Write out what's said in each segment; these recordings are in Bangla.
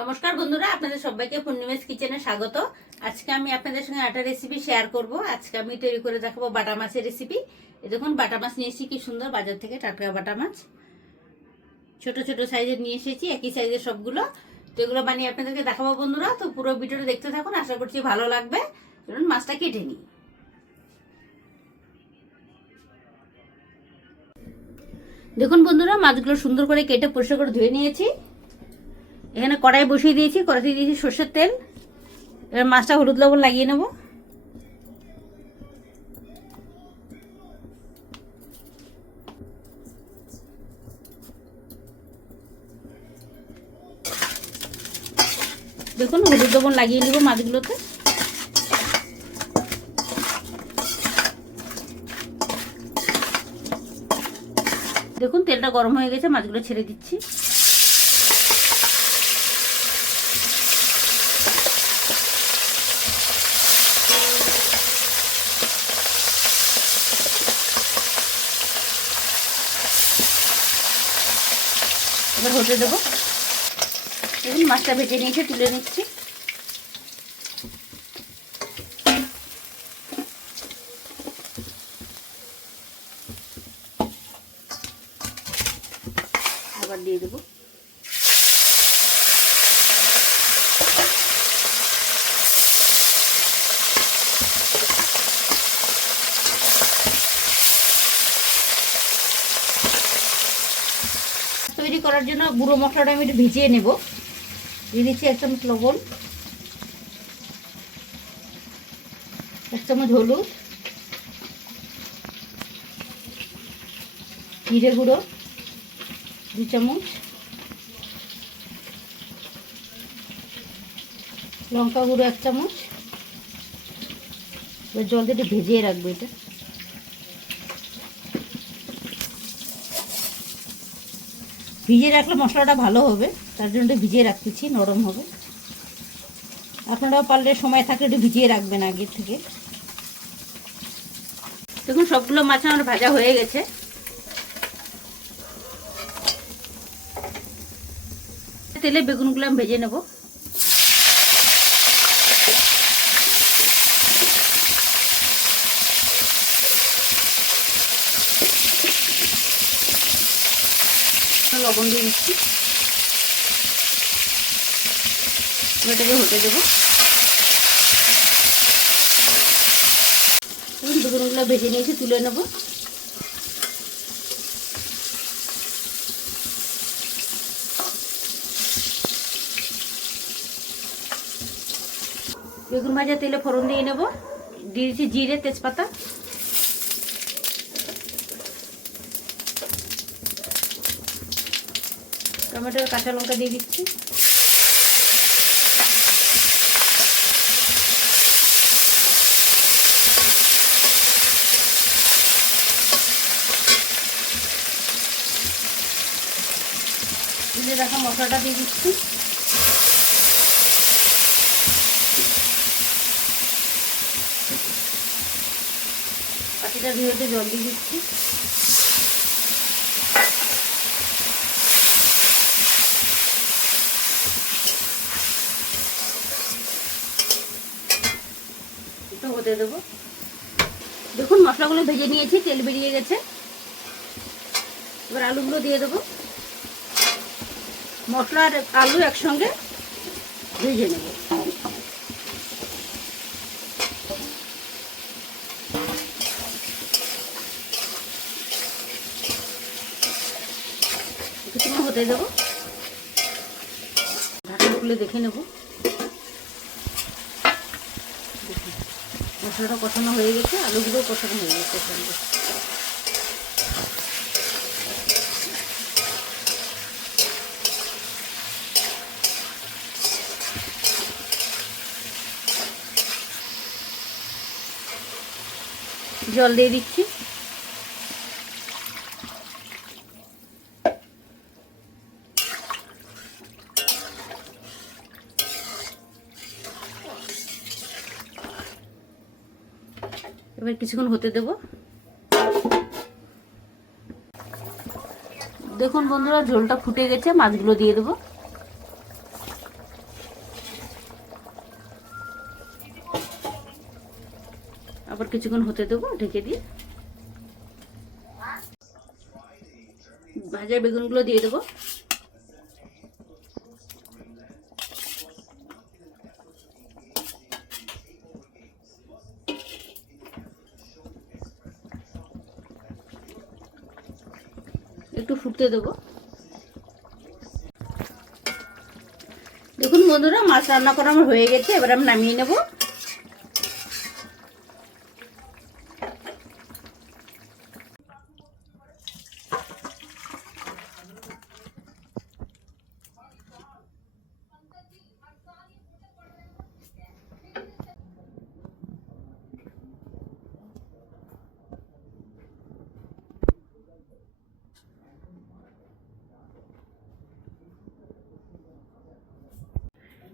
নমস্কার বন্ধুরা, আপনাদের সবাইকে পূর্ণিমাস কিচেনে স্বাগত। আজকে আমি আপনাদের সঙ্গে একটা রেসিপি শেয়ার করব। আজকে আমি তৈরি করে দেখাবো বাটা মাছের রেসিপি। এই দেখুন, বাটা মাছ নিয়ে এসেছি কি সুন্দর, বাজার থেকে টাটকা বাটা মাছ। ছোট ছোট সাইজের নিয়ে এসেছি, একই সাইজের সবগুলো। তো এগুলো বানিয়ে আপনাদেরকে দেখাবো বন্ধুরা। তো পুরো ভিডিওটা দেখতে থাকুন, আশা করছি ভালো লাগবে। ধরুন মাছটা কেটে নিই। দেখুন বন্ধুরা, মাছগুলো সুন্দর করে কেটে পরিষ্কার করে ধুয়ে নিয়েছি। এখানে কড়াই বসিয়ে দিয়েছি, কড়াইতে দিয়েছি সর্ষের তেল। এবার মাছটা হলুদ লবণ লাগিয়ে নেব। দেখুন, হলুদ লবণ লাগিয়ে নেব মাছগুলোতে। দেখুন তেলটা গরম হয়ে গেছে, মাছগুলো ছেড়ে দিচ্ছি। এবার হতে দেবো। দেখুন মাছটা ভেজে নিয়েছে, তুলে নিচ্ছি। আবার দিয়ে দেবো। তৈরি করার জন্য গুঁড়ো মশলাটা আমি একটু ভিজিয়ে নেব। দিয়ে দিচ্ছি 1 চামচ লবণ, 1 চামচ হলুদ, জিরে গুঁড়ো 2 চামচ, লঙ্কা গুঁড়ো 1 চামচ। এবার জল দিয়ে একটু ভেজিয়ে রাখবো। এটা ভিজিয়ে রাখলে মশলাটা ভালো হবে, তার জন্য একটু ভিজিয়ে রাখতেছি, নরম হবে। আপনারাও পারলে সময় থাকলে একটু ভিজিয়ে রাখবেন আগে থেকে। দেখুন সবগুলো মাছ আমার ভাজা হয়ে গেছে। তেলে বেগুনগুলো আমি ভেজে নেব। লবণ দিয়ে দিচ্ছি। এটাকে হতে দেবো। বেগুনগুলো ভেজে নিয়েছি, তুলে নেব। বেগুন ভাজা তেলে ফোড়ন দিয়ে নেব। দিয়ে দিচ্ছি জিরে, তেজপাতা, টমেটো, কাঁচা লঙ্কা দিয়ে দিচ্ছি। তুলে রাখা মশলাটা দিয়ে দিচ্ছি। পাটিটা ধুয়ে জল দিয়ে দিচ্ছি। একটু হতে দেবো। দেখুন মশলাগুলো ভেজে নিয়েছি, তেল বেরিয়ে গেছে। এবার আলুগুলো দিয়ে দেবো। মশলা আর আলু একসঙ্গে ভেজে নেব। কিছুক্ষণ হতে দেবো। ঢাকনা খুলে দেখে নেব। মশলাটা কষানো হয়ে গেছে, আলুগুলো কষানো হয়ে গেছে। জল দিয়ে দিচ্ছি। এবার কিছুক্ষণ হতে দেব। দেখুন বন্ধুরা, ঝোলটা ফুটে গেছে, মাছগুলো দিয়ে দেবো। আবার কিছুক্ষণ হতে দেবো ঢেকে দিয়ে। ভাজা বেগুনগুলো দিয়ে দেবো। একটু ফুটতে দেবো। দেখুন বন্ধুরা, মাছ রান্না করা আমার হয়ে গেছে, এবার আমি নামিয়ে নেব।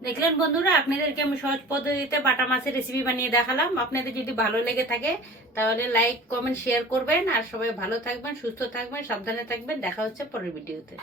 দেখলেন বন্ধুরা, আপনাদেরকে আমি সহজ পদ্ধতিতে বাটা মাছের রেসিপি বানিয়ে দেখালাম। আপনাদের যদি ভালো লেগে থাকে তাহলে লাইক, কমেন্ট, শেয়ার করবেন। আর সবাই ভালো থাকবেন, সুস্থ থাকবেন, সাবধানে থাকবেন। দেখা হচ্ছে পরের ভিডিওতে।